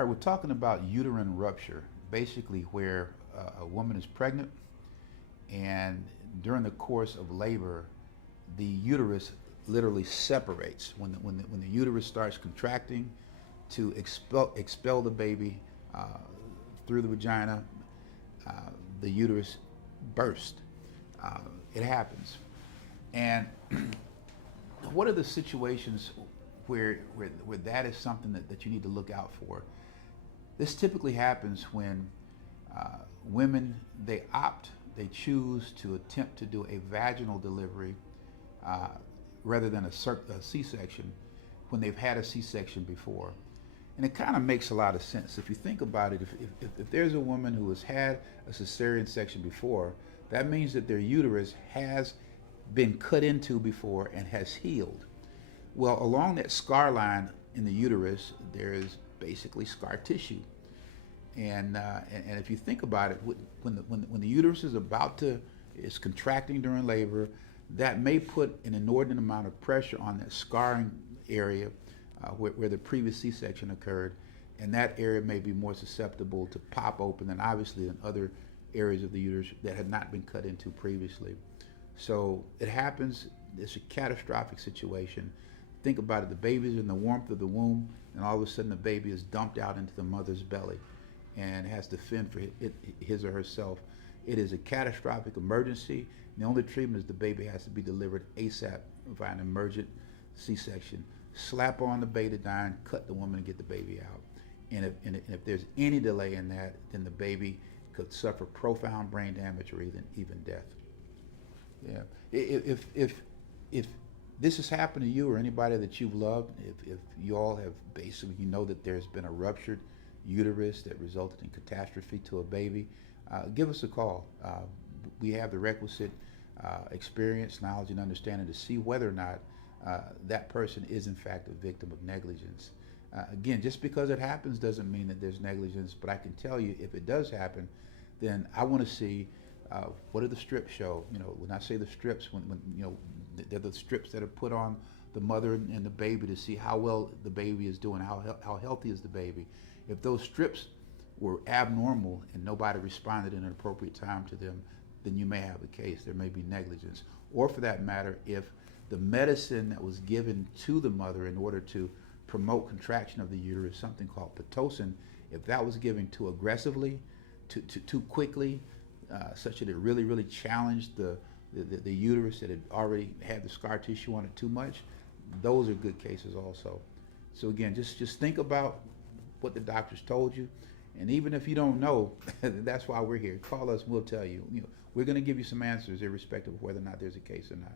All right, we're talking about uterine rupture, basically where a woman is pregnant and during the course of labor, the uterus literally separates. When the uterus starts contracting to expel the baby through the vagina, uh, the uterus bursts. Uh, it happens. And what are the situations where that is something that you need to look out for? This typically happens when women, they choose to attempt to do a vaginal delivery uh, rather than a C-section when they've had a C-section before. And it kind of makes a lot of sense. If you think about it, if there's a woman who has had a cesarean section before, that means that their uterus has been cut into before and has healed. Well, along that scar line in the uterus, there is basically scar tissue. And if you think about it, when the uterus is contracting during labor, that may put an inordinate amount of pressure on that scarring area where the previous C-section occurred, and that area may be more susceptible to pop open than obviously than other areas of the uterus that had not been cut into previously. So it happens. It's a catastrophic situation. Think about it, the baby's in the warmth of the womb, and all of a sudden the baby is dumped out into the mother's belly and has to fend for his or herself. It is a catastrophic emergency. The only treatment is the baby has to be delivered ASAP via an emergent C-section. Slap on the betadine, cut the woman, and get the baby out. And if there's any delay in that, then the baby could suffer profound brain damage or even death. Yeah. If this has happened to you or anybody that you've loved, if you all have basically, you know that there's been a ruptured uterus that resulted in catastrophe to a baby, give us a call. We have the requisite experience, knowledge, and understanding to see whether or not that person is in fact a victim of negligence. Again, just because it happens doesn't mean that there's negligence, but I can tell you if it does happen, then I want to see what do the strips show. You know, when I say the strips, when you know, they're the strips that are put on the mother and the baby to see how well the baby is doing, how healthy is the baby. If those strips were abnormal and nobody responded in an appropriate time to them, then you may have a case. There may be negligence. Or for that matter, if the medicine that was given to the mother in order to promote contraction of the uterus, something called Pitocin, if that was given too aggressively, too quickly, such that it really challenged the uterus that had already had the scar tissue on it too much, those are good cases also. So again, just think about what the doctors told you, and even if you don't know, that's why we're here. Call us, we'll tell you. You know, we're going to give you some answers irrespective of whether or not there's a case or not.